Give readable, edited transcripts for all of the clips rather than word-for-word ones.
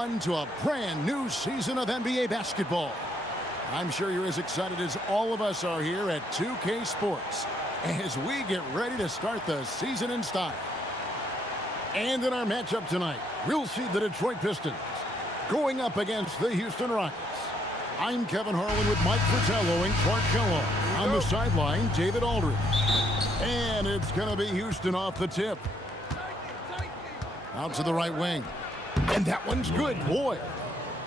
To a brand new season of NBA basketball. I'm sure you're as excited as all of us are here at 2K Sports as we get ready to start the season in style. And in our matchup tonight, we'll see the Detroit Pistons going up against the Houston Rockets. I'm Kevin Harlan with Mike Fratello and Clark Kellogg. On the sideline, David Aldridge. And it's going to be Houston off the tip. Out to the right wing. And that one's good, boy.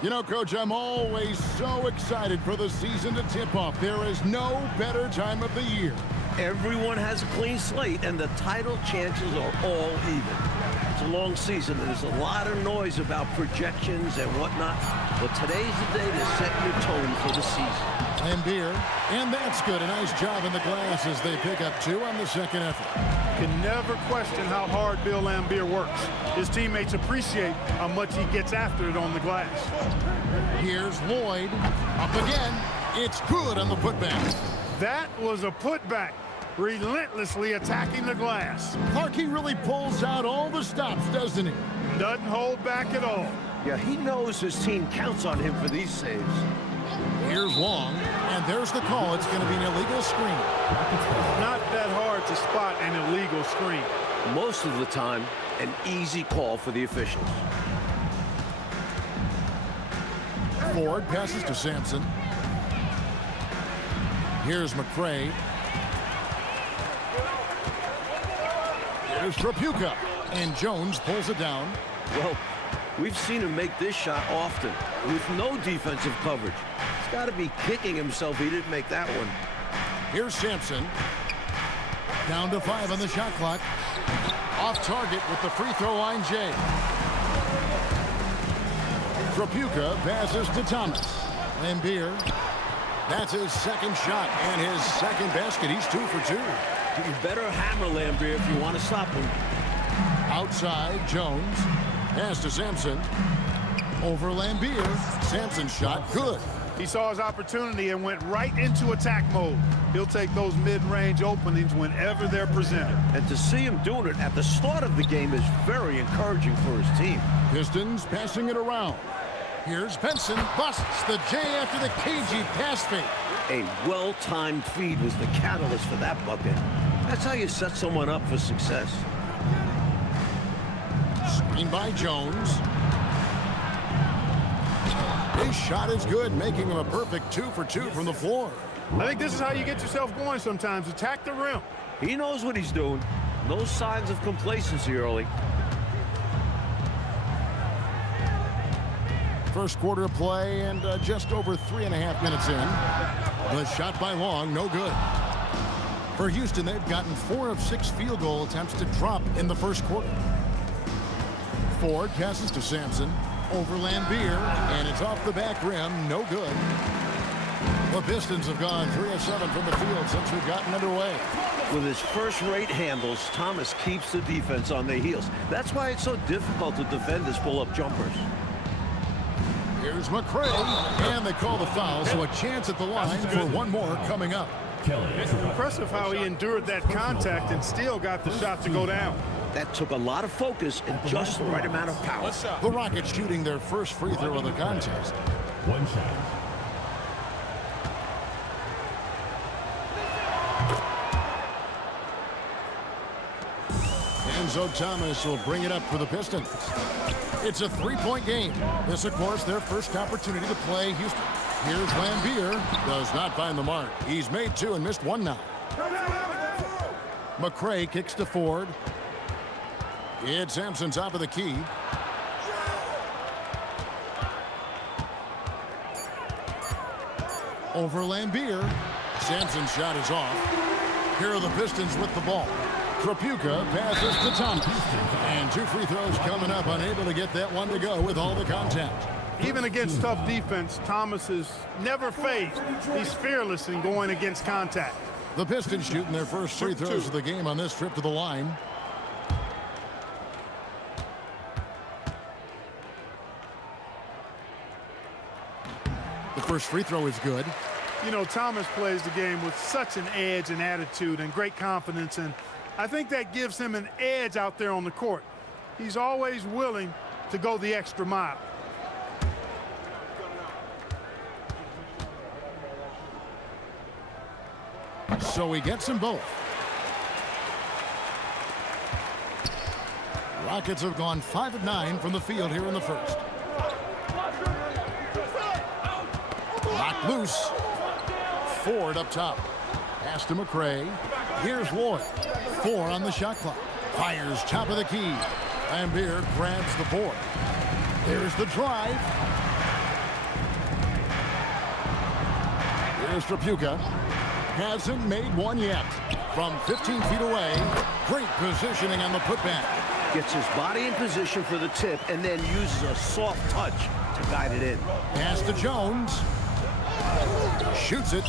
You know, Coach, I'm always so excited for the season to tip off. There is no better time of the year. Everyone has a clean slate, and the title chances are all even. It's a long season, and there's a lot of noise about projections and whatnot. But today's the day to set your tone for the season. Lambeer, and that's good. A nice job in the glass as they pick up 2 on the second effort. Can never question how hard Bill Lambeer works. His teammates appreciate how much he gets after it on the glass. Here's Lloyd. Up again. It's good on the putback. That was a putback. Relentlessly attacking the glass. Clark, really pulls out all the stops, doesn't he? Doesn't hold back at all. Yeah, he knows his team counts on him for these saves. Here's Long, and there's the call. It's going to be an illegal screen. Not that hard to spot an illegal screen. Most of the time, an easy call for the officials. Ford passes to Sampson. Here's McCray. Here's Trapuka. And Jones pulls it down. Well, we've seen him make this shot often with no defensive coverage. He's got to be kicking himself he didn't make that one. Here's Sampson. Down to 5 on the shot clock. Off target with the free throw line, Jay. Trapuka passes to Thomas. Lambeer. That's his second shot and his second basket. He's 2 for 2. You better hammer Lambeer if you want to stop him. Outside, Jones. Pass to Sampson. Over Lambeer. Sampson's shot, good. He saw his opportunity and went right into attack mode. He'll take those mid-range openings whenever they're presented. And to see him doing it at the start of the game is very encouraging for his team. Pistons passing it around. Here's Benson. Busts the J after the cagey pass fake. A well-timed feed was the catalyst for that bucket. That's how you set someone up for success. Screen by Jones. His shot is good, making him a perfect 2 for 2 from the floor. I think this is how you get yourself going sometimes. Attack the rim. He knows what he's doing. No signs of complacency early. First quarter of play and just over 3.5 minutes in. The shot by Long, no good. For Houston, they've gotten 4 of 6 field goal attempts to drop in the first quarter. Ford passes to Sampson. Over Lambeer, and it's off the back rim, no good. The Pistons have gone 3 of 7 from the field since we've gotten underway. With his first-rate handles, Thomas keeps the defense on their heels. That's why it's so difficult to defend his pull-up jumpers. Here's McCray, and they call the foul, so a chance at the line for one more coming up. It's impressive how he endured that contact and still got the shot to go down. That took a lot of focus and just the right amount of power. The Rockets shooting their first free throw of the contest. One shot. Enzo Thomas will bring it up for the Pistons. It's a 3-point game. This, of course, their first opportunity to play Houston. Here's Lambeer. Does not find the mark. He's made 2 and missed 1 now. McCray kicks to Ford. It's Sampson top of the key. Over Lambeer. Sampson's shot is off. Here are the Pistons with the ball. Trapuka passes to Thomas. And 2 free throws coming up, unable to get that one to go with all the contact. Even against tough defense, Thomas is never phased. He's fearless in going against contact. The Pistons shooting their first free throws of the game on this trip to the line. The first free throw is good. You know, Thomas plays the game with such an edge and attitude and great confidence, and I think that gives him an edge out there on the court. He's always willing to go the extra mile. So he gets them both. Rockets have gone 5 of 9 from the field here in the first. Knocked loose. Ford up top. Pass to McCray. Here's Lloyd. 4 on the shot clock. Fires top of the key. Lambier grabs the board. There's the drive. Here's Trapuka. Hasn't made one yet. From 15 feet away. Great positioning on the putback. Gets his body in position for the tip and then uses a soft touch to guide it in. Pass to Jones. Shoots it.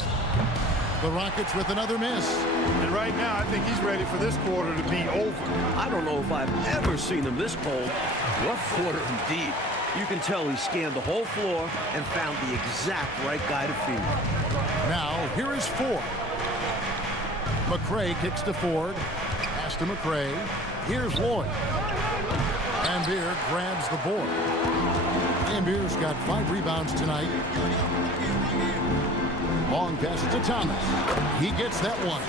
The Rockets with another miss. And right now, I think he's ready for this quarter to be over. I don't know if I've ever seen him this cold. Rough quarter indeed. You can tell he scanned the whole floor and found the exact right guy to feed. Now, here is Ford. McCray kicks to Ford. Pass to McCray. Here's Lloyd. Lambier grabs the board. Lambier's got 5 rebounds tonight. Long pass to Thomas. He gets that one.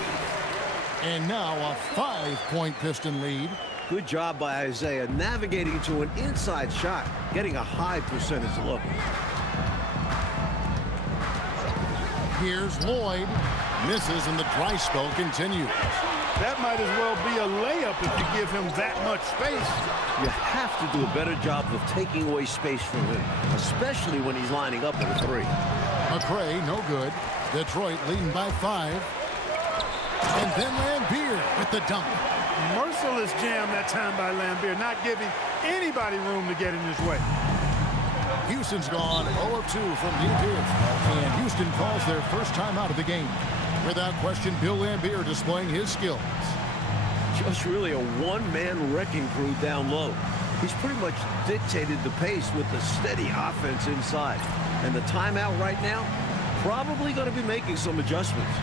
And now a 5-point Piston lead. Good job by Isaiah navigating to an inside shot, getting a high percentage look. Here's Lloyd. Misses and the dry spell continues. That might as well be a layup if you give him that much space. You have to do a better job of taking away space from him, especially when he's lining up at a 3. McCray, no good. Detroit leading by 5. And then Lambier with the dunk. Merciless jam that time by Lambier, not giving anybody room to get in his way. Houston's gone 0 of 2 from deep here. And Houston calls their first time out of the game. Without question, Bill Lambier displaying his skills. Just really a one-man wrecking crew down low. He's pretty much dictated the pace with the steady offense inside. And the timeout right now, probably going to be making some adjustments.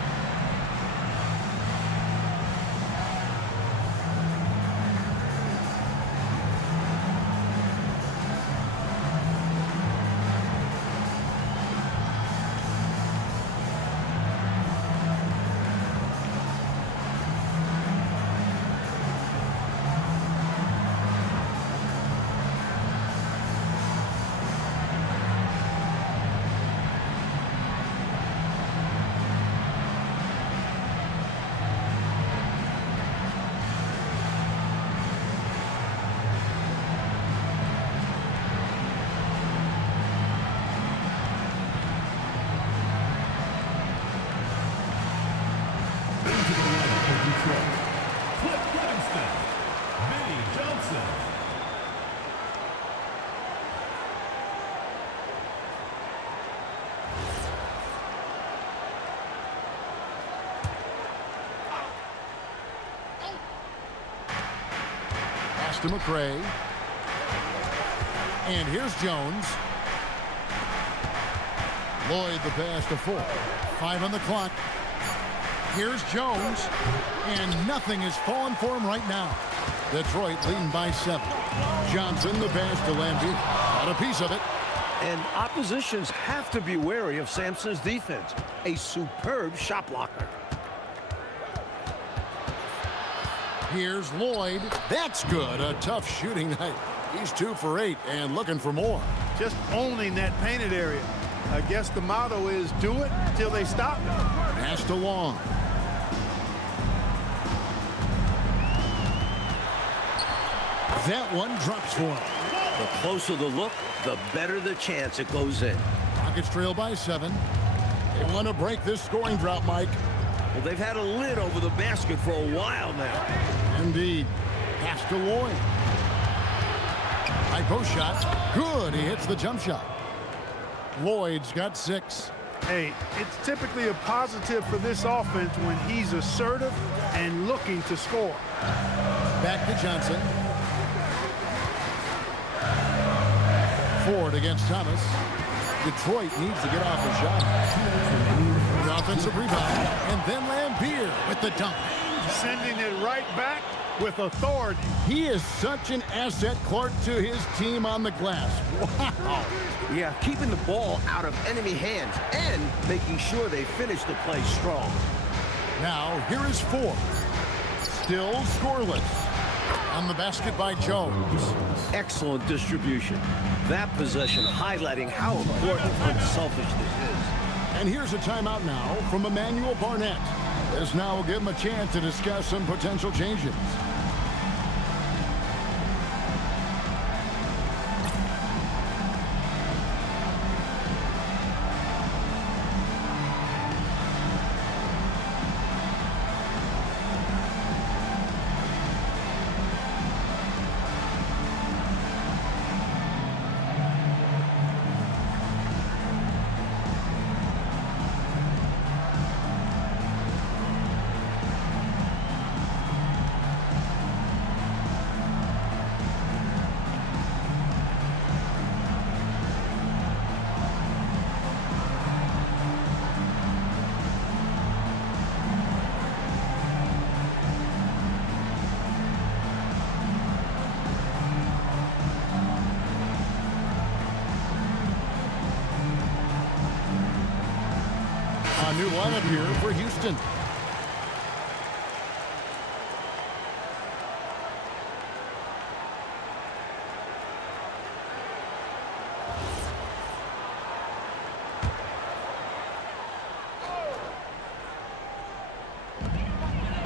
To McCray. And here's Jones. Lloyd the pass to Ford. 5 on the clock. Here's Jones. And nothing is falling for him right now. Detroit leading by 7. Johnson the pass to Lambier. Got a piece of it. And oppositions have to be wary of Sampson's defense. A superb shot blocker. Here's Lloyd. That's good. A tough shooting night. He's 2 for 8 and looking for more. Just owning that painted area. I guess the motto is do it till they stop. Pass to Long. That one drops for him. The closer the look, the better the chance it goes in. Rockets trail by 7. They want to break this scoring drought, Mike. Well, they've had a lid over the basket for a while now. Indeed. Pass to Lloyd. High post shot. Good. He hits the jump shot. Lloyd's got 6. Hey, it's typically a positive for this offense when he's assertive and looking to score. Back to Johnson. Ford against Thomas. Detroit needs to get off a shot. The offensive rebound. And then Lambier with the dunk. Sending it right back with authority. He is such an asset, Clark, to his team on the glass. Wow. Yeah, keeping the ball out of enemy hands and making sure they finish the play strong. Now, here is 4. Still scoreless. On the basket by Jones. Excellent distribution. That possession highlighting how important unselfish this is. And here's a timeout now from Emmanuel Barnett. This now will give him a chance to discuss some potential changes. A new lineup here for Houston.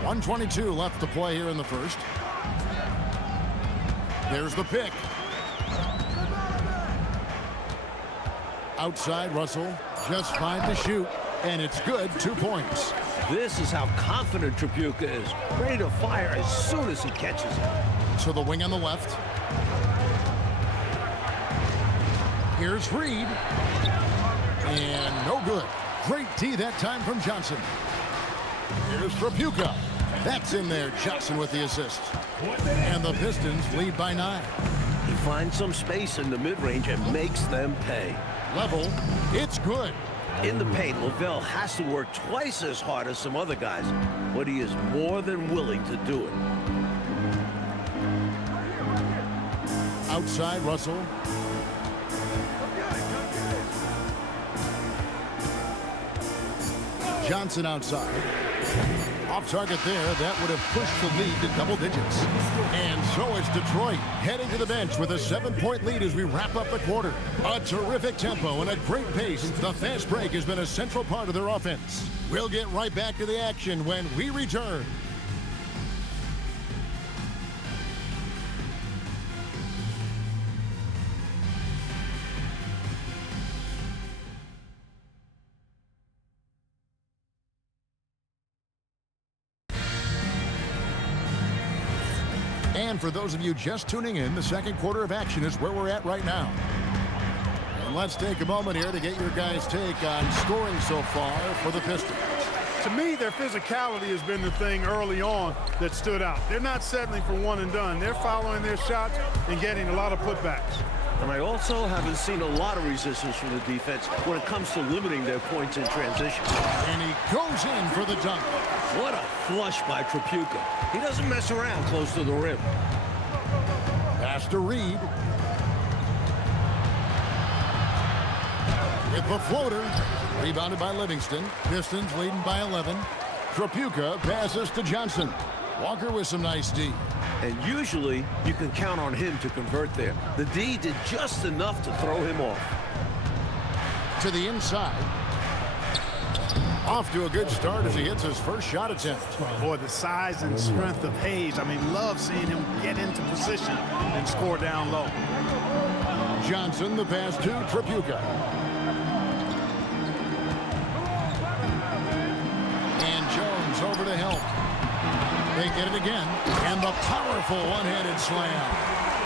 .122 left to play here in the first. There's the pick. Outside, Russell just 5 to shoot. And it's good, 2 points. This is how confident Tripucka is. Ready to fire as soon as he catches it. To the wing on the left. Here's Reed. And no good. Great D that time from Johnson. Here's Tripucka. That's in there. Johnson with the assist. And the Pistons lead by 9. He finds some space in the mid-range and makes them pay. Level. It's good. In the paint, Lavelle has to work twice as hard as some other guys, but he is more than willing to do it. Outside, Russell. Johnson outside. Off target there. That would have pushed the lead to double digits. And so it's Detroit heading to the bench with a 7-point lead as we wrap up the quarter. A terrific tempo and a great pace. The fast break has been a central part of their offense. We'll get right back to the action when we return. And for those of you just tuning in, the second quarter of action is where we're at right now. And let's take a moment here to get your guys' take on scoring so far for the Pistons. To me, their physicality has been the thing early on that stood out. They're not settling for one and done. They're following their shots and getting a lot of putbacks. And I also haven't seen a lot of resistance from the defense when it comes to limiting their points in transition. And he goes in for the dunk. What a flush by Tripucka. He doesn't mess around close to the rim. Pass to Reed. With the floater. Rebounded by Livingston. Pistons leading by 11. Tripucka passes to Johnson. Walker with some nice D. And usually, you can count on him to convert there. The D did just enough to throw him off. To the inside. Off to a good start as he hits his first shot attempt. Boy, the size and strength of Hayes. I mean, love seeing him get into position and score down low. Johnson, the pass to Tripucka. And Jones over to help. They get it again. And the powerful one-handed slam.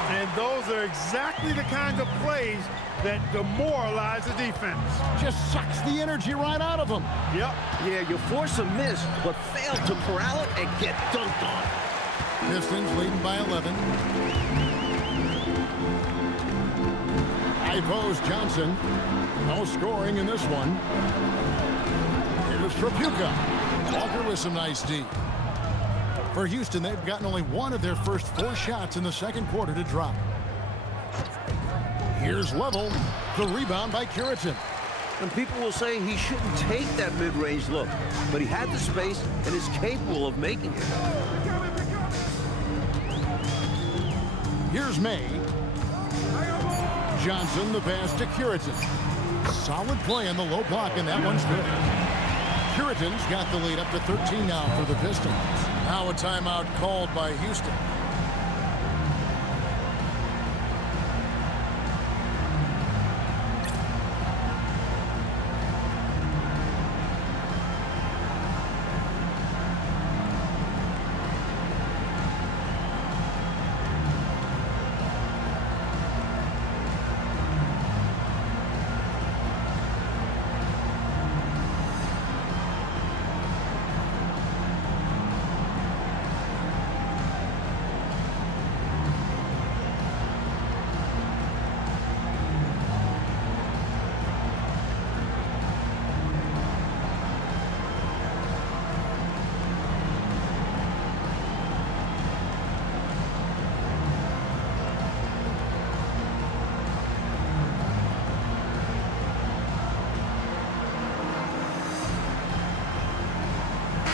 And those are exactly the kind of plays that demoralize the defense. Just sucks the energy right out of them. Yep. Yeah, you force a miss, but fail to corral it and get dunked on. Pistons leading by 11. High post Johnson. No scoring in this one. Here's Tripucka. Walker with some nice D. For Houston, they've gotten only one of their first 4 shots in the second quarter to drop. Here's Level. The rebound by Curitin. And people will say he shouldn't take that mid-range look, but he had the space and is capable of making it. Here's May. Johnson, the pass to Curitan. Solid play on the low block, and that one's good. Curitan's got the lead up to 13 now for the Pistons. Now a timeout called by Houston.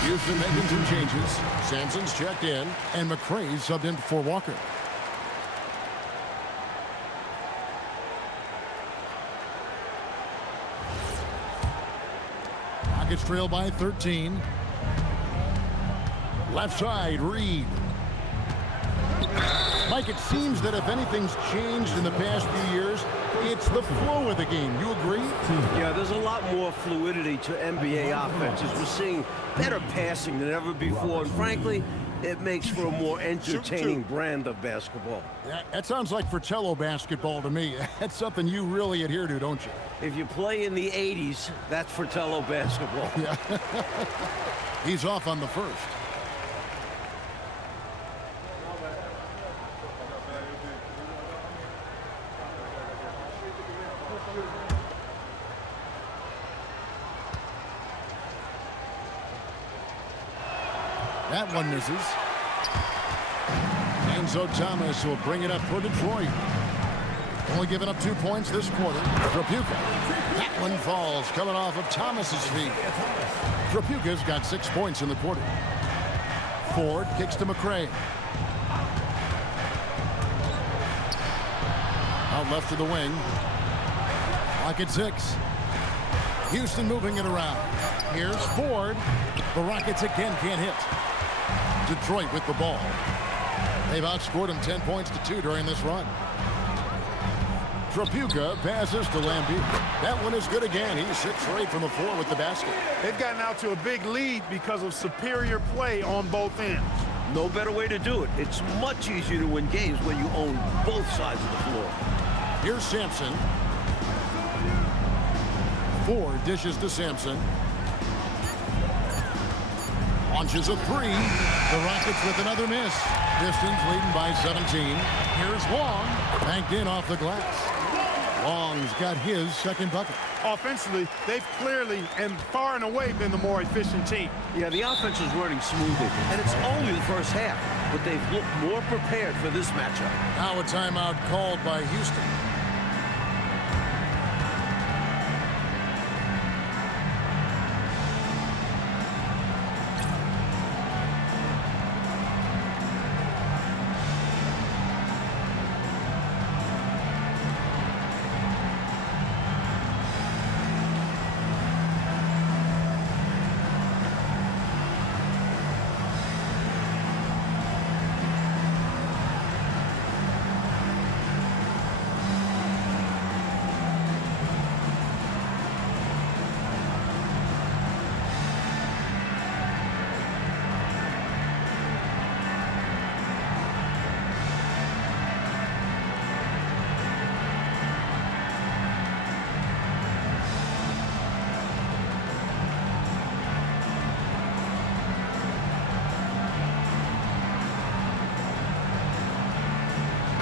Houston making some changes. Sampson's checked in, and McRae's subbed in for Walker. Rockets trail by 13. Left side, Reed. Mike, it seems that if anything's changed in the past few years, it's the flow of the game. You agree? Yeah, there's a lot more fluidity to NBA offenses. We're seeing better passing than ever before, and frankly, it makes for a more entertaining brand of basketball. That sounds like Fratello basketball to me. That's something you really adhere to, don't you? If you play in the 80s, that's Fratello basketball. Yeah. He's off on the first. That one misses. Enzo Thomas will bring it up for Detroit. Only giving up 2 points this quarter. Trapuka. That one falls coming off of Thomas's feet. Trapuka's got 6 points in the quarter. Ford kicks to McRae. Out left to the wing. Lock at 6. Houston moving it around. Here's Ford. The Rockets again can't hit. Detroit with the ball. They've outscored them 10 points to 2 during this run. Trapuka passes to Lambeau. That one is good again. He's 6 straight from the floor with the basket. They've gotten out to a big lead because of superior play on both ends. No better way to do it. It's much easier to win games when you own both sides of the floor. Here's Sampson. Ford dishes to Sampson. Launches a 3. The Rockets with another miss. Pistons leading by 17. Here's Long. Banked in off the glass. Long's got his second bucket. Offensively, they've clearly and far and away been the more efficient team. Yeah, the offense is running smoothly, and it's only the first half, but they've looked more prepared for this matchup. Now a timeout called by Houston.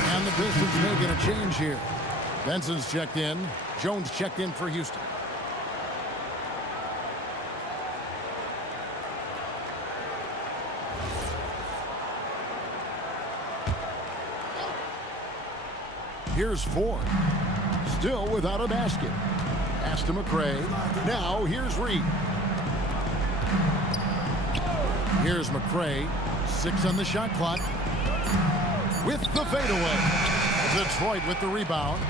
And the Pistons making a change here. Benson's checked in. Jones checked in for Houston. Here's Ford. Still without a basket. Pass to McRae. Now here's Reed. Here's McRae. 6 on the shot clock. With the fadeaway. Detroit with the rebound.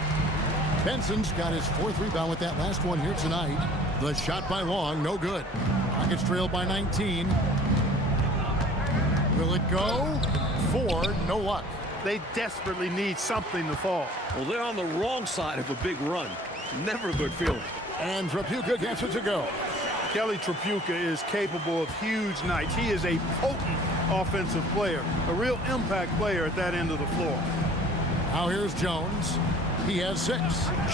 Benson's got his 4th rebound with that last one here tonight. The shot by Long, no good. Rockets trailed by 19. Will it go? 4, no luck. They desperately need something to fall. Well, they're on the wrong side of a big run. Never a good feeling. And Trapuka gets it to go. Kelly Trapuka is capable of huge nights. He is a potent offensive player, a real impact player at that end of the floor. Now here's Jones. He has 6.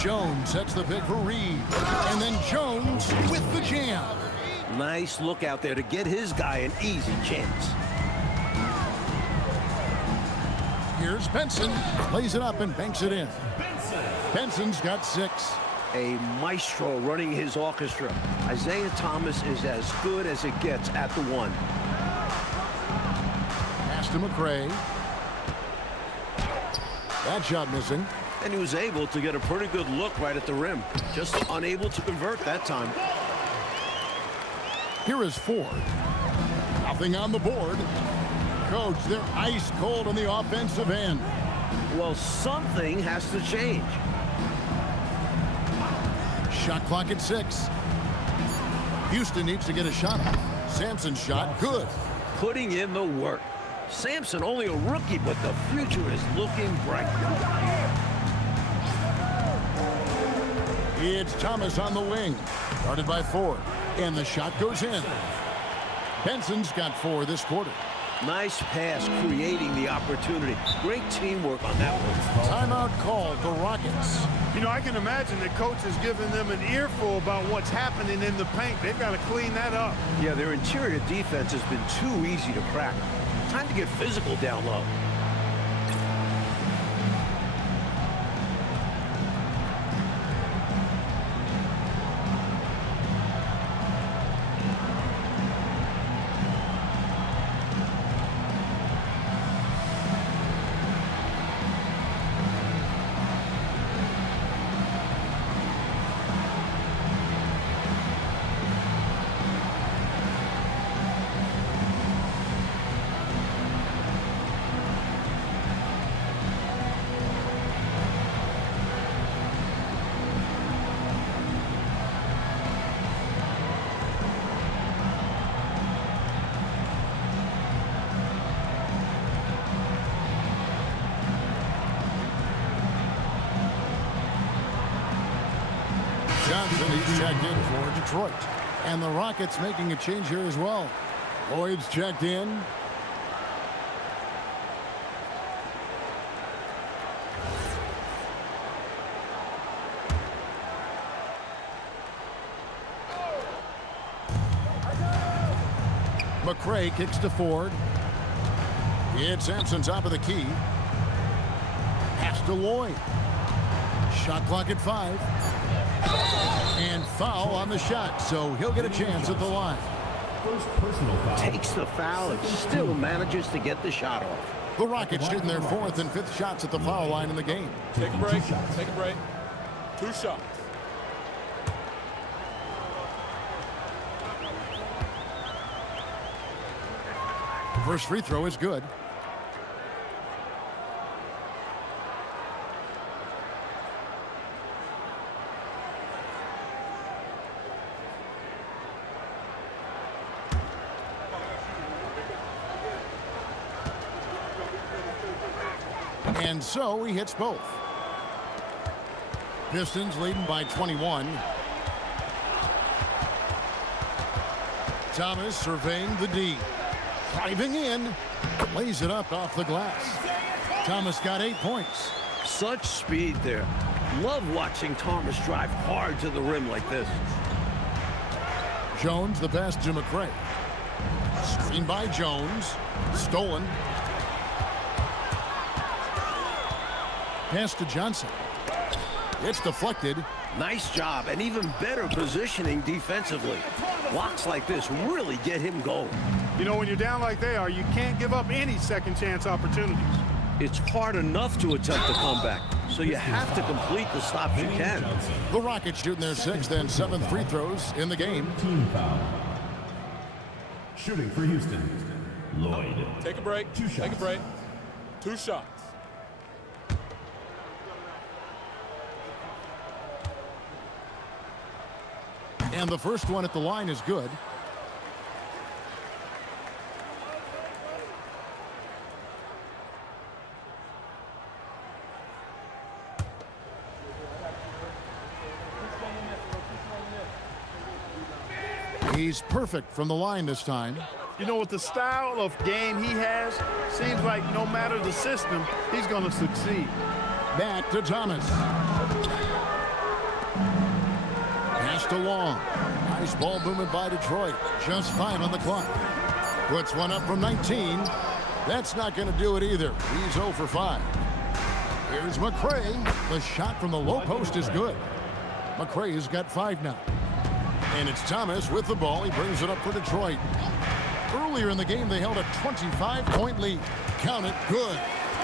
Jones sets the pick for Reed. And then Jones with the jam. Nice look out there to get his guy an easy chance. Here's Benson. Lays it up and banks it in. Benson's got 6. A maestro running his orchestra. Isaiah Thomas is as good as it gets at the 1. Pass to McRae. That shot missing. And he was able to get a pretty good look right at the rim. Just unable to convert that time. Here is Ford. Nothing on the board. Coach, they're ice cold on the offensive end. Well, something has to change. Shot clock at 6. Houston needs to get a shot off. Sampson's shot, good. Putting in the work. Sampson only a rookie, but the future is looking bright. It's Thomas on the wing. Guarded by Ford. And the shot goes in. Benson's got 4 this quarter. Nice pass, creating the opportunity. Great teamwork on that one. Timeout called, the Rockets. You know, I can imagine the coach is giving them an earful about what's happening in the paint. They've got to clean that up. Yeah, their interior defense has been too easy to crack. Time to get physical down low. Johnson, he's checked in for Detroit. And the Rockets making a change here as well. Lloyd's checked in. McRae kicks to Ford. It's Sampson top of the key. Pass to Lloyd. Shot clock at 5. And foul on the shot, so he'll get a chance at the line. Takes the foul and still manages to get the shot off. The Rockets shooting their 4th and 5th shots at the foul line in the game. Take a break. Take a break. 2 shots. The first free throw is good. And so he hits both. Pistons leading by 21. Thomas surveying the D. Driving in. Lays it up off the glass. Thomas got 8 points. Such speed there. Love watching Thomas drive hard to the rim like this. Jones the pass to McRae. Screen by Jones. Stolen. Pass to Johnson. It's deflected. Nice job, and even better positioning defensively. Blocks like this really get him going. You know, when you're down like they are, you can't give up any second chance opportunities. It's hard enough to attempt a comeback. So you have to complete the stops you can. The Rockets shooting their 6th and 7th free throws in the game. Team foul. Shooting for Houston, Lloyd. Take a break. Take a break. 2 shots. And the first one at the line is good. He's perfect from the line this time. You know, with the style of game he has, seems like no matter the system, he's going to succeed. Back to Thomas. Passed along. Nice ball movement by Detroit. Just 5 on the clock. Puts one up from 19. That's not going to do it either. He's 0 for 5. Here's McCray. The shot from the low post is good. McCray has got 5 now. And it's Thomas with the ball. He brings it up for Detroit. Earlier in the game, they held a 25-point lead. Count it, good.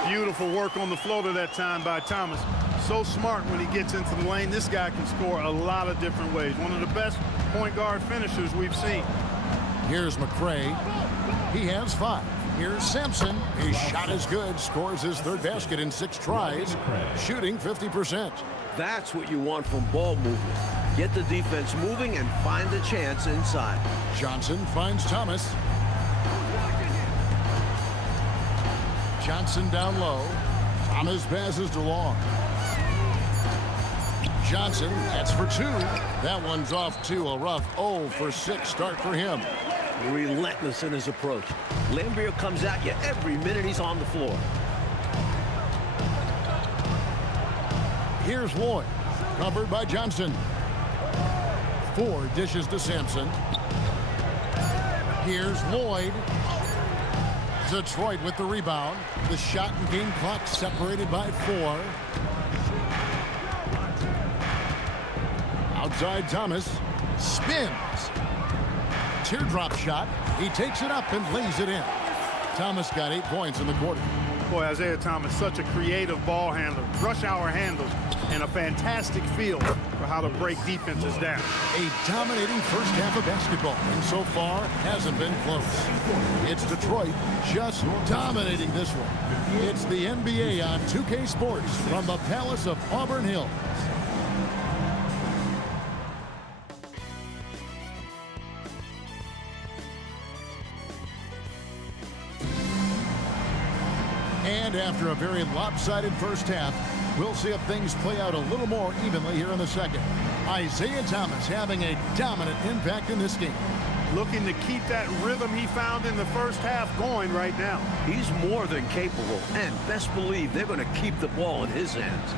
Beautiful work on the floater that time by Thomas. So smart when he gets into the lane. This guy can score a lot of different ways. One of the best point guard finishers we've seen. Here's McCray. He has 5. Here's Sampson. His shot is good. Scores his 3rd basket in 6 tries. Shooting 50%. That's what you want from ball movement. Get the defense moving and find a chance inside. Johnson finds Thomas. Johnson down low. Thomas passes to Long. Johnson, that's for 2. That one's off to a rough 0 for 6 start for him. Relentless in his approach. Lambier comes at you every minute he's on the floor. Here's Lloyd, covered by Johnson. 4 dishes to Sampson. Here's Lloyd. Detroit with the rebound. The shot and game clock separated by 4. Outside Thomas. Spins. Teardrop shot. He takes it up and lays it in. Thomas got 8 points in the quarter. Boy, Isaiah Thomas, such a creative ball handler. Rush hour handles and a fantastic feel for how to break defenses down. A dominating first half of basketball, and so far hasn't been close. It's Detroit just dominating this one. It's the NBA on 2K Sports from the Palace of Auburn Hills. And after a very lopsided first half, we'll see if things play out a little more evenly here in the second. Isaiah Thomas having a dominant impact in this game. Looking to keep that rhythm he found in the first half going right now. He's more than capable, and best believe they're going to keep the ball in his hands.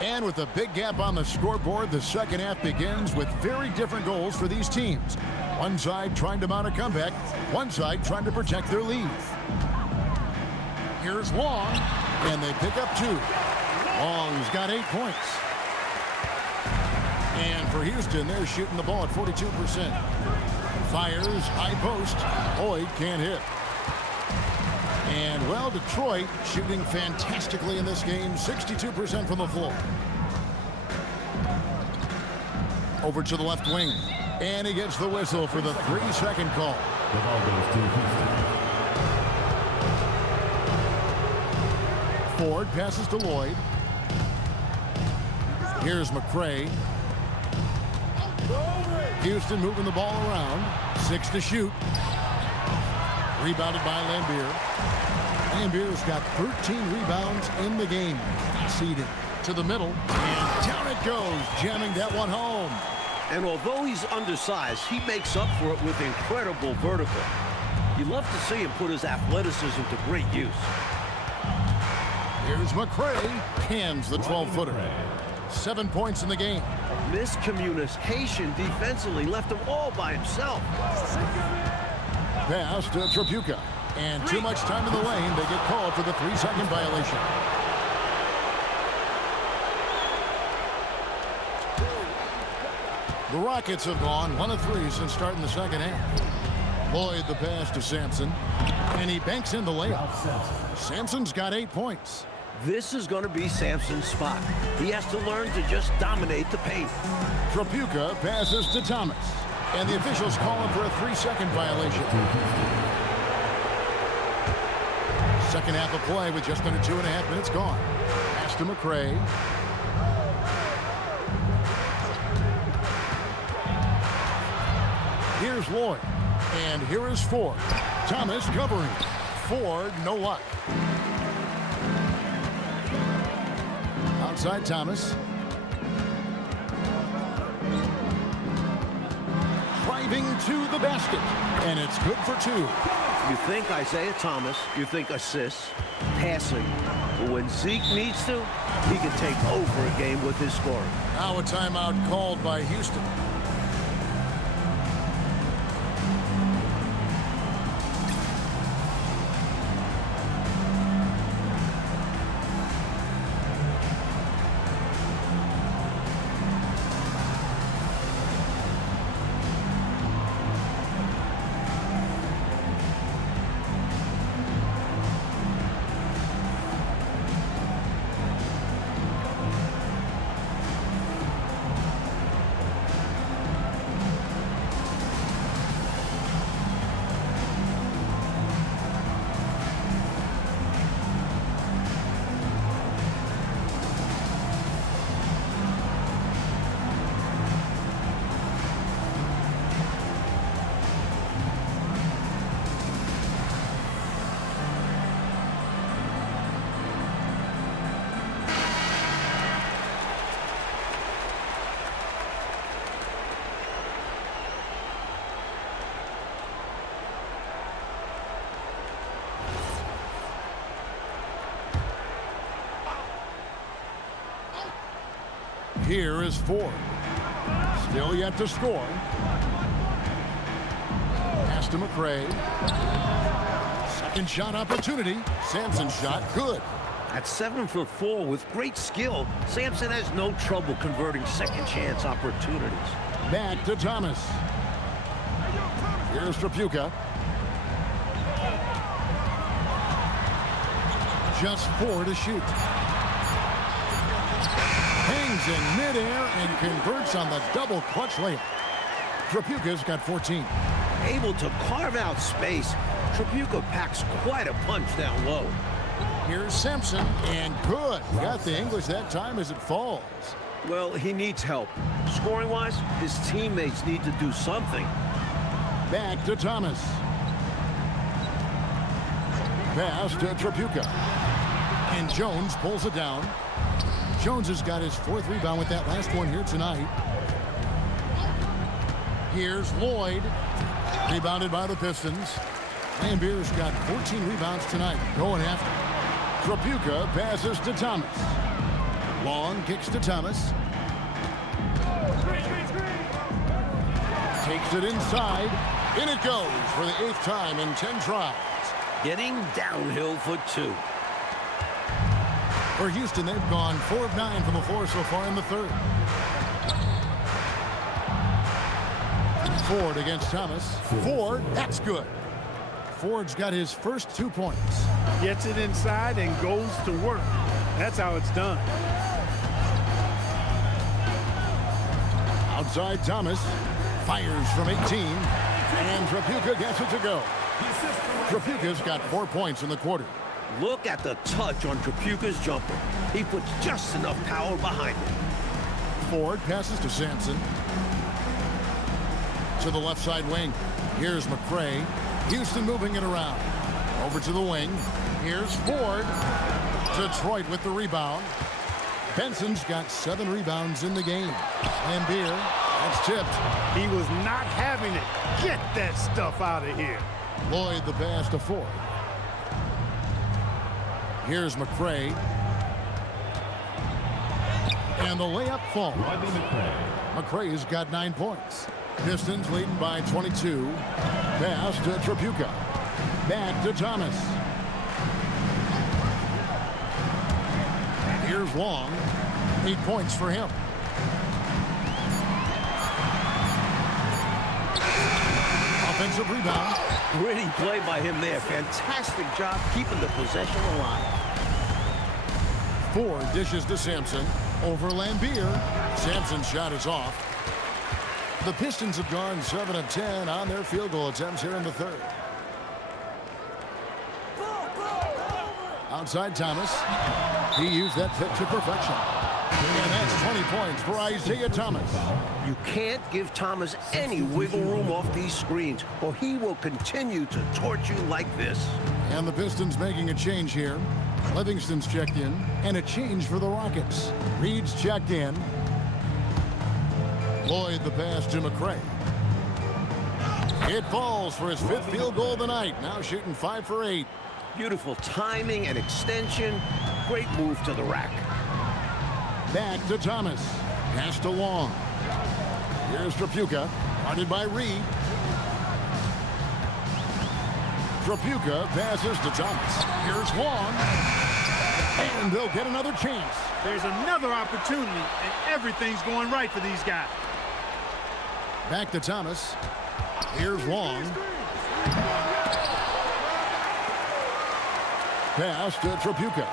And with a big gap on the scoreboard, the second half begins with very different goals for these teams. One side trying to mount a comeback, one side trying to protect their lead. Here's Long, and they pick up 2. Long's got 8 points. And for Houston, they're shooting the ball at 42%. Fires, high post. Lloyd can't hit. And, well, Detroit shooting fantastically in this game, 62% from the floor. Over to the left wing. And he gets the whistle for the 3-second call. The ball goes to Houston. Ford passes to Lloyd. Here's McCray. Houston moving the ball around. 6 to shoot. Rebounded by Lambier. Lambier's got 13 rebounds in the game. Seeded to the middle. And down it goes, jamming that one home. And although he's undersized, he makes up for it with incredible vertical. You love to see him put his athleticism to great use. Here's McCray. Cans the 12-footer. 7 points in the game. Miscommunication defensively left him all by himself. Pass to Tripucka. And too much time in the lane. They get called for the 3-second violation. The Rockets have gone 1 of 3 since starting the second half. Lloyd the pass to Sampson. And he banks in the layup. Sampson's got 8 points. This is going to be Sampson's spot. He has to learn to just dominate the paint. Tripucka passes to Thomas. And the officials call him for a 3-second violation. Second half of play with just under 2.5 minutes gone. Pass to McCray. Here's Lloyd. And here is Ford. Thomas covering. Ford, no luck. Outside Thomas. Driving to the basket. And it's good for 2. You think Isaiah Thomas, you think assists, passing. But when Zeke needs to, he can take over a game with his scoring. Now a timeout called by Houston. Here is Ford. Still yet to score. Pass to McCray. Second shot opportunity. Sampson's shot good. At 7'4" with great skill, Sampson has no trouble converting second chance opportunities. Back to Thomas. Here's Tripucka. Just 4 to shoot. Hangs in midair and converts on the double clutch layup. Tripucka's got 14. Able to carve out space, Tripucka packs quite a punch down low. Here's Sampson, and good. Got the English that time as it falls. Well, he needs help. Scoring-wise, his teammates need to do something. Back to Thomas. Pass to Tripucka. And Jones pulls it down. Jones has got his 4th rebound with that last one here tonight. Here's Lloyd. Rebounded by the Pistons. Lambier's got 14 rebounds tonight. Going after. Tripucka passes to Thomas. Long kicks to Thomas. Takes it inside. In it goes for the 8th time in 10 tries. Getting downhill for 2. For Houston, they've gone 4 of 9 from the floor so far in the 3rd. Ford against Thomas. Ford, that's good. Ford's got his first 2 points. Gets it inside and goes to work. That's how it's done. Outside Thomas. Fires from 18. And Tripucka gets it to go. Tripucka's got 4 points in the quarter. Look at the touch on Tripucka's jumper. He puts just enough power behind it. Ford passes to Sampson. To the left side wing. Here's McCray. Houston moving it around. Over to the wing. Here's Ford. Detroit with the rebound. Benson's got 7 rebounds in the game. Lambier, that's tipped. He was not having it. Get that stuff out of here. Lloyd the pass to Ford. Here's McCray. And the layup falls. McCray's got 9 points. Pistons leading by 22. Pass to Tripucka. Back to Thomas. Here's Long. 8 points for him. Offensive rebound. Pretty play by him there. Fantastic job keeping the possession alive. 4 dishes to Sampson. Over Lambier. Sampson's shot is off. The Pistons have gone 7 of 10 on their field goal attempts here in the third. Outside Thomas. He used that fit to perfection. And that's 20 points for Isaiah Thomas. You can't give Thomas any wiggle room off these screens, or he will continue to torch you like this. And the Pistons making a change here. Livingston's checked in, and a change for the Rockets. Reed's checked in. Lloyd the pass to McRae. It falls for his 5th field goal of the night. Now shooting 5 for 8. Beautiful timing and extension. Great move to the rack. Back to Thomas. Pass to Long. Here's Trapuka. Guarded by Reed. Trapuka passes to Thomas. Here's Long. And they'll get another chance. There's another opportunity, and everything's going right for these guys. Back to Thomas. Here's Long. Pass to Trapuka.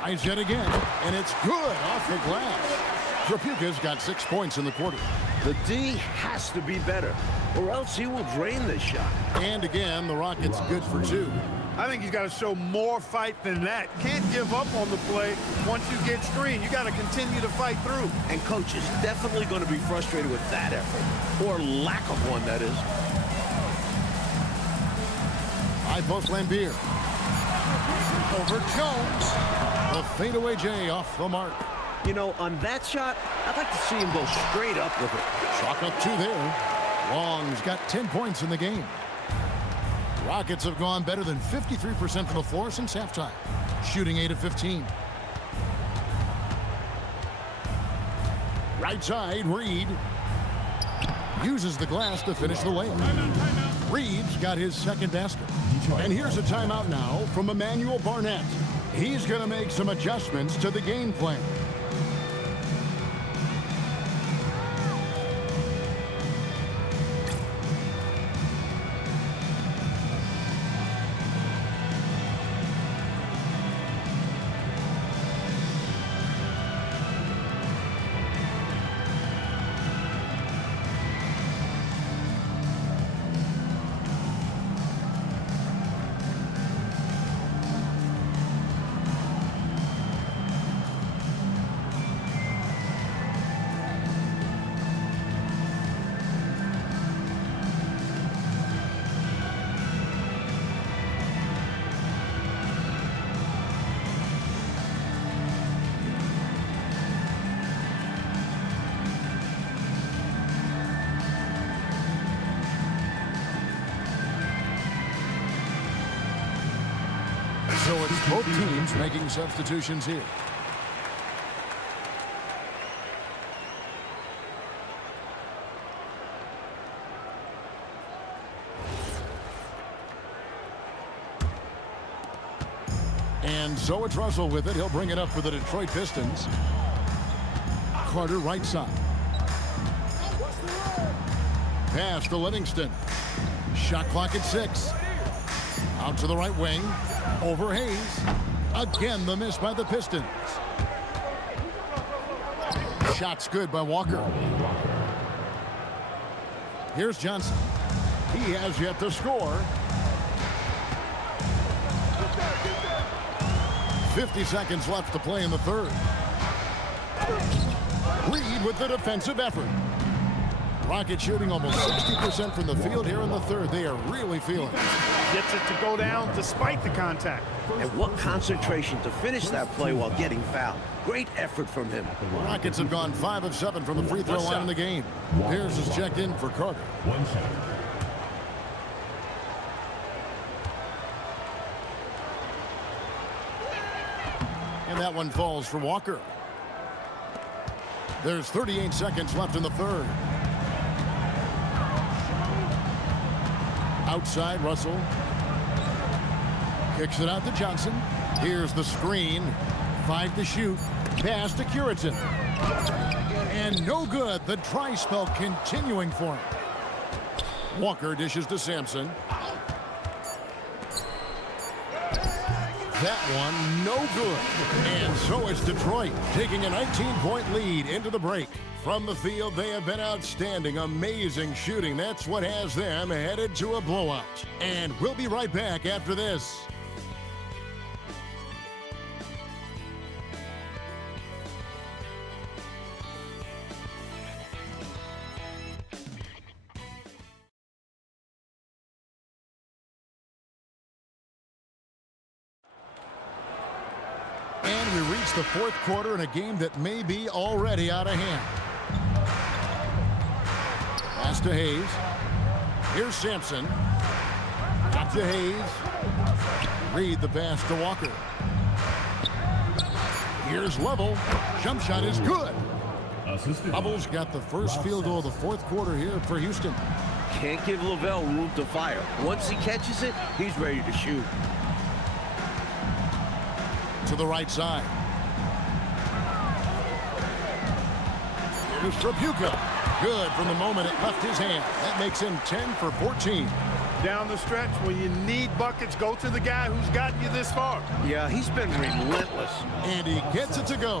Tries yet again, and it's good off the glass. Trapuka's got 6 points in the quarter. The D has to be better, or else he will drain this shot. And again, the Rockets good for 2. I think he's got to show more fight than that. Can't give up on the play once you get screened. You got to continue to fight through. And coach is definitely going to be frustrated with that effort, or lack of one, that is. High post Lambier. Over Jones. The fadeaway J off the mark. You know, on that shot, I'd like to see him go straight up with it. Chalk up 2 there. Long's got 10 points in the game. Rockets have gone better than 53% from the floor since halftime, shooting 8 of 15. Right side, Reed uses the glass to finish the layup. Reed's got his 2nd basket. And here's a timeout now from Emmanuel Barnett. He's going to make some adjustments to the game plan. So it's both teams making substitutions here. And so it's Russell with it. He'll bring it up for the Detroit Pistons. Carter right side. Pass to Livingston. Shot clock at 6. Out to the right wing. Over Hayes. Again, the miss by the Pistons. Shot's good by Walker. Here's Johnson. He has yet to score. 50 seconds left to play in the third. Reed with the defensive effort. Rockets shooting almost 60% from the field here in the third. They are really feeling it. Gets it to go down despite the contact. And what concentration to finish that play while getting fouled. Great effort from him. Rockets have gone 5 of 7 from the free throw line in the game. Pierce is checked in for Carter. 1 shot. And that one falls for Walker. There's 38 seconds left in the third. Outside, Russell. Kicks it out to Johnson. Here's the screen. 5 to shoot. Pass to Curitan. And no good. The dry spell continuing for him. Walker dishes to Sampson. That one, no good. And so is Detroit, taking a 19-point lead into the break. From the field, they have been outstanding, amazing shooting. That's what has them headed to a blowout. And we'll be right back after this. And we reach the fourth quarter in a game that may be already out of hand. Pass to Hayes. Here's Sampson. Got to Hayes. Reed the pass to Walker. Here's Level. Jump shot is good. Bubbles got the first field goal of the fourth quarter here for Houston. Can't give Lavelle room to fire. Once he catches it, he's ready to shoot. To the right side. Here's Trapuka. Good from the moment it left his hand. That makes him 10 for 14. Down the stretch, when you need buckets, go to the guy who's gotten you this far. Yeah, he's been relentless. And he gets it to go.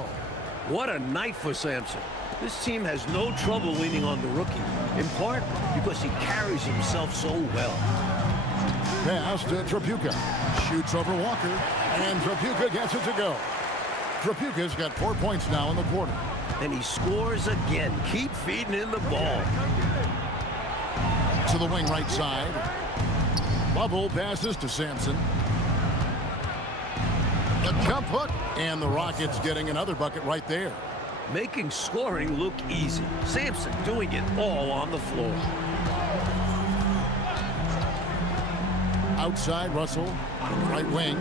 What a night for Sampson. This team has no trouble leaning on the rookie, in part because he carries himself so well. Pass to Trapuka. Shoots over Walker. And Trapuka gets it to go. Trapuka's got 4 points now in the quarter. And he scores again. Keep feeding in the ball. To the wing right side. Bubble passes to Sampson. The jump hook. And the Rockets getting another bucket right there. Making scoring look easy. Sampson doing it all on the floor. Outside, Russell. Right wing.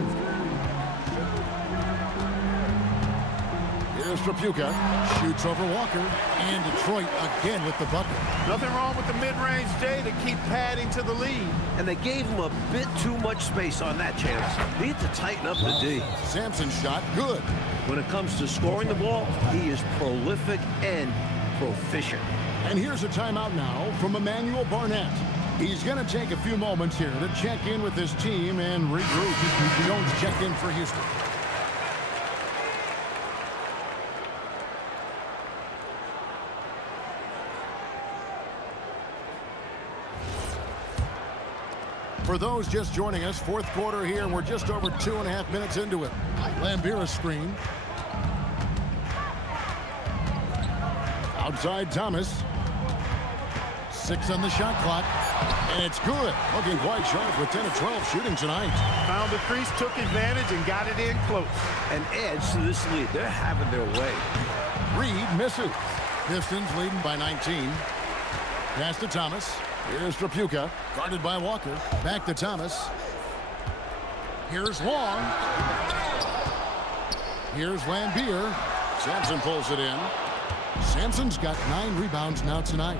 Here's Trapuka. Shoots over Walker. And Detroit again with the bucket. Nothing wrong with the mid-range J to keep padding to the lead. And they gave him a bit too much space on that chance. Need to tighten up the D. Sampson's shot, good. When it comes to scoring the ball, he is prolific and proficient. And here's a timeout now from Emmanuel Barnett. He's going to take a few moments here to check in with his team and regroup. Jones checked in for Houston. For those just joining us, fourth quarter here, and we're just over 2.5 minutes into it. Lambira's screen. Outside Thomas. 6 on the shot clock. And it's good. Looking quite sharp with 10 of 12 shooting tonight. Found the crease, took advantage, and got it in close. An edge to this lead. They're having their way. Reed misses. Pistons leading by 19. Pass to Thomas. Here's Trapuka, guarded by Walker. Back to Thomas. Here's Long. Here's Lambier. Sampson pulls it in. Sampson's got 9 rebounds now tonight.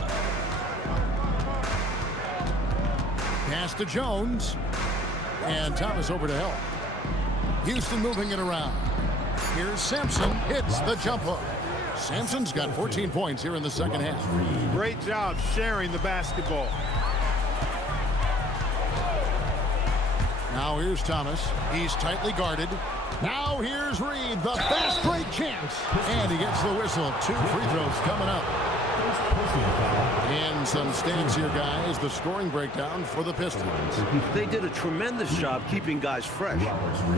Pass to Jones. And Thomas over to help. Houston moving it around. Here's Sampson. Hits the jump hook. Sampson's got 14 points here in the second half. Great job sharing the basketball. Now here's Thomas. He's tightly guarded. Now here's Reed, the fast break chance. And he gets the whistle. 2 free throws coming up. And some stats here, guys. The scoring breakdown for the Pistons. They did a tremendous job keeping guys fresh.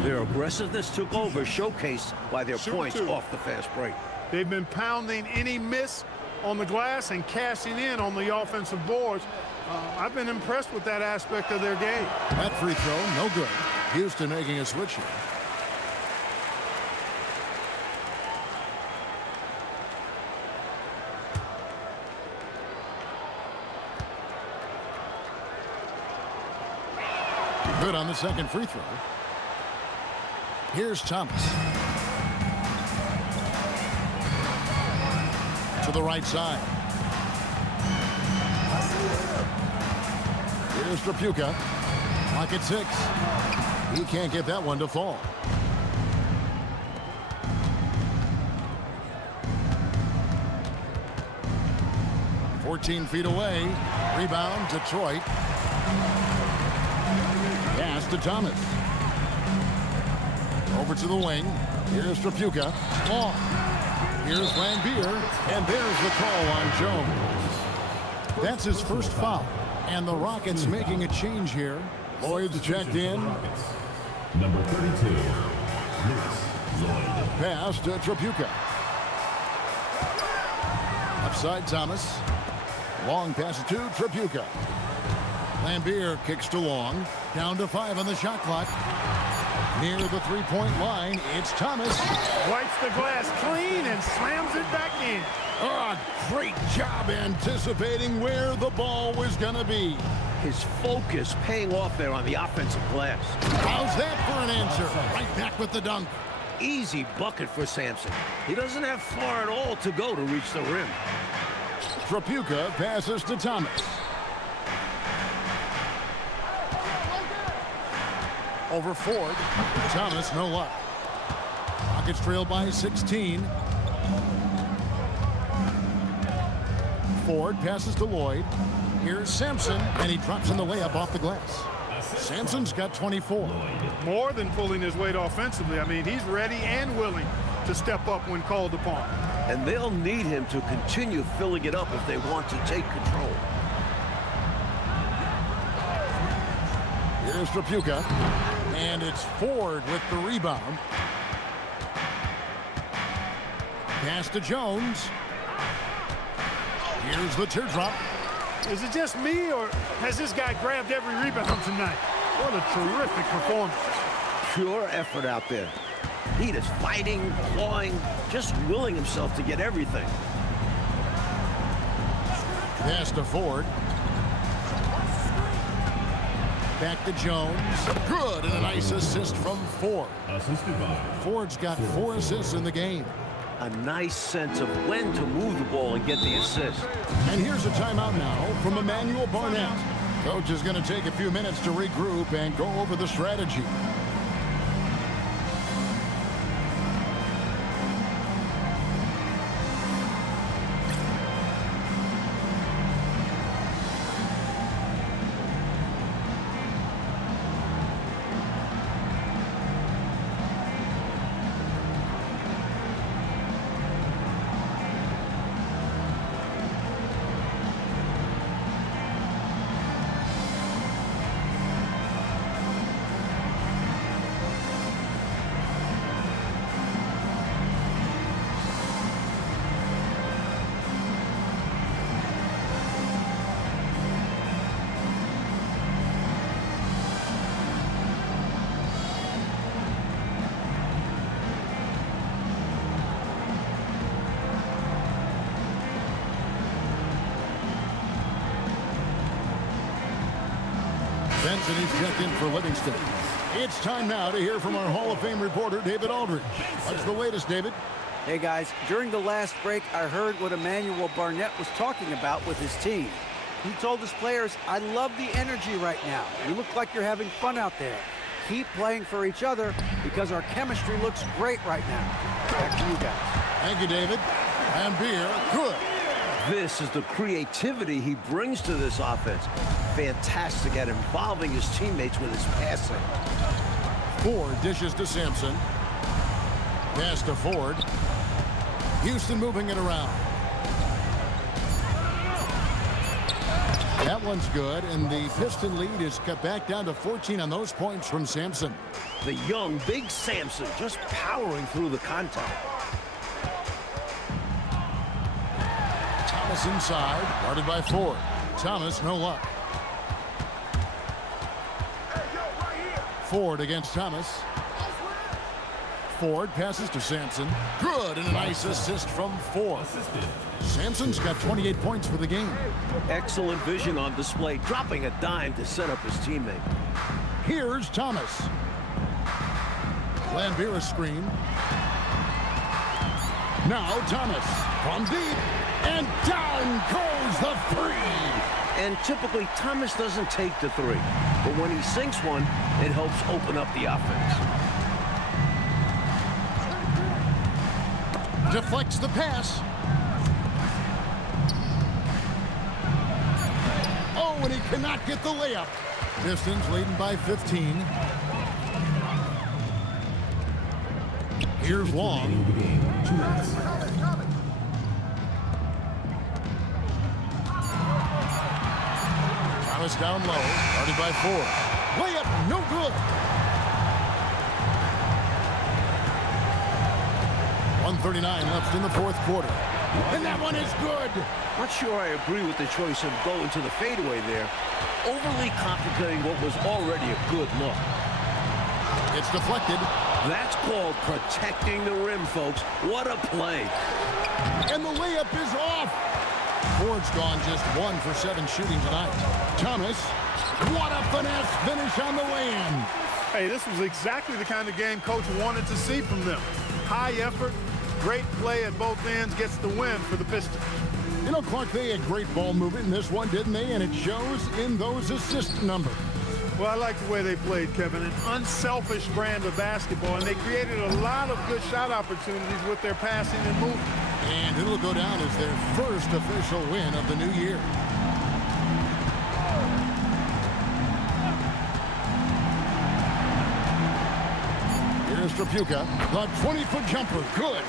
Their aggressiveness took over, showcased by their points off the fast break. They've been pounding any miss on the glass and cashing in on the offensive boards. I've been impressed with that aspect of their game. That free throw, no good. Houston making a switch here. Good on the second free throw. Here's Thomas. To the right side. Here's Trapuka. Clock at 6. He can't get that one to fall. 14 feet away. Rebound, Detroit. Pass to Thomas. Over to the wing. Here's Trapuka. Long. Here's Lambier. And there's the call on Jones. That's his first foul. And the Rockets making a change here. Lloyd's checked in. Number 32, Lloyd. Pass to Trapuka. Upside Thomas. Long pass to Trapuka. Lambier kicks to Long. Down to 5 on the shot clock. Near the three-point line, it's Thomas. Wipes the glass clean and slams it back in. Oh, great job anticipating where the ball was going to be. His focus paying off there on the offensive glass. How's that for an answer? Right back with the dunk. Easy bucket for Sampson. He doesn't have far at all to go to reach the rim. Trapuka passes to Thomas. Over Ford. Thomas, no luck. Rockets trail by 16. Ford passes to Lloyd. Here's Sampson, and he drops in the layup off the glass. Sampson's got 24. More than pulling his weight offensively. I mean, he's ready and willing to step up when called upon. And they'll need him to continue filling it up if they want to take control. Here's Trapuka. And it's Ford with the rebound. Pass to Jones. Here's the teardrop. Is it just me, or has this guy grabbed every rebound tonight? What a terrific performance. Pure effort out there. He is fighting, clawing, just willing himself to get everything. Pass to Ford. Back to Jones. Good, and a nice assist from Ford. Assisted by Ford's got 4 assists in the game. A nice sense of when to move the ball and get the assist. And here's a timeout now from Emmanuel Barnett. Coach is going to take a few minutes to regroup and go over the strategy. Benson is checked in for Livingston. It's time now to hear from our Hall of Fame reporter, David Aldridge. What's the latest, David? Hey, guys. During the last break, I heard what Emmanuel Barnett was talking about with his team. He told his players, I love the energy right now. You look like you're having fun out there. Keep playing for each other because our chemistry looks great right now. Back to you guys. Thank you, David. And Beer, good. This is the creativity he brings to this offense. Fantastic at involving his teammates with his passing. Ford dishes to Sampson. Pass to Ford. Houston moving it around. That one's good, and the Piston lead is cut back down to 14 on those points from Sampson. The young, big Sampson just powering through the contact. Thomas inside, guarded by Ford. Thomas, no luck. Ford against Thomas. Ford passes to Sampson. Good, and a nice assist from Ford. Sampson's got 28 points for the game. Excellent vision on display, dropping a dime to set up his teammate. Here's Thomas. Lambier screen. Now Thomas from deep, and down goes the three. And typically, Thomas doesn't take the three. But when he sinks one, it helps open up the offense. Deflects the pass. and he cannot get the layup. Pistons leading by 15. Here's Long. Thomas down low, guarded by 4. Layup, no good. 1:39 left in the fourth quarter. And that one is good. Not sure I agree with the choice of going to the fadeaway there. Overly complicating what was already a good look. It's deflected. That's called protecting the rim, folks. What a play. And the layup is off. Ford's gone just 1 for 7 shooting tonight. Thomas, what a finesse finish on the way-in. Hey, this was exactly the kind of game Coach wanted to see from them. High effort, great play at both ends, gets the win for the Pistons. You know, Clark, they had great ball movement in this one, didn't they? And it shows in those assist numbers. Well, I like the way they played, Kevin. An unselfish brand of basketball, and they created a lot of good shot opportunities with their passing and movement. And it'll go down as their first official win of the new year. Here's Trapuka. The 20-foot jumper. Good.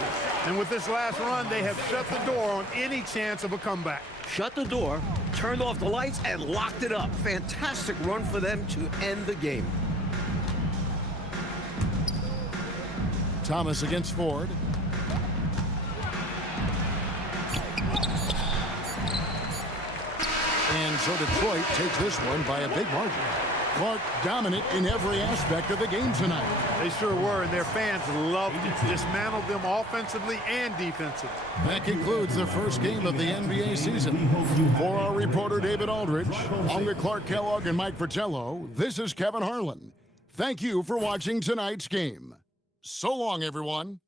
And with this last run, they have shut the door on any chance of a comeback. Shut the door, turned off the lights, and locked it up. Fantastic run for them to end the game. Thomas against Ford. And so Detroit takes this one by a big margin. Clark dominant in every aspect of the game tonight. They sure were, and their fans loved it. Dismantled them offensively and defensively. That concludes the first game of the NBA season. For our reporter David Aldridge, along with Clark Kellogg and Mike Fratello, this is Kevin Harlan. Thank you for watching tonight's game. So long, everyone.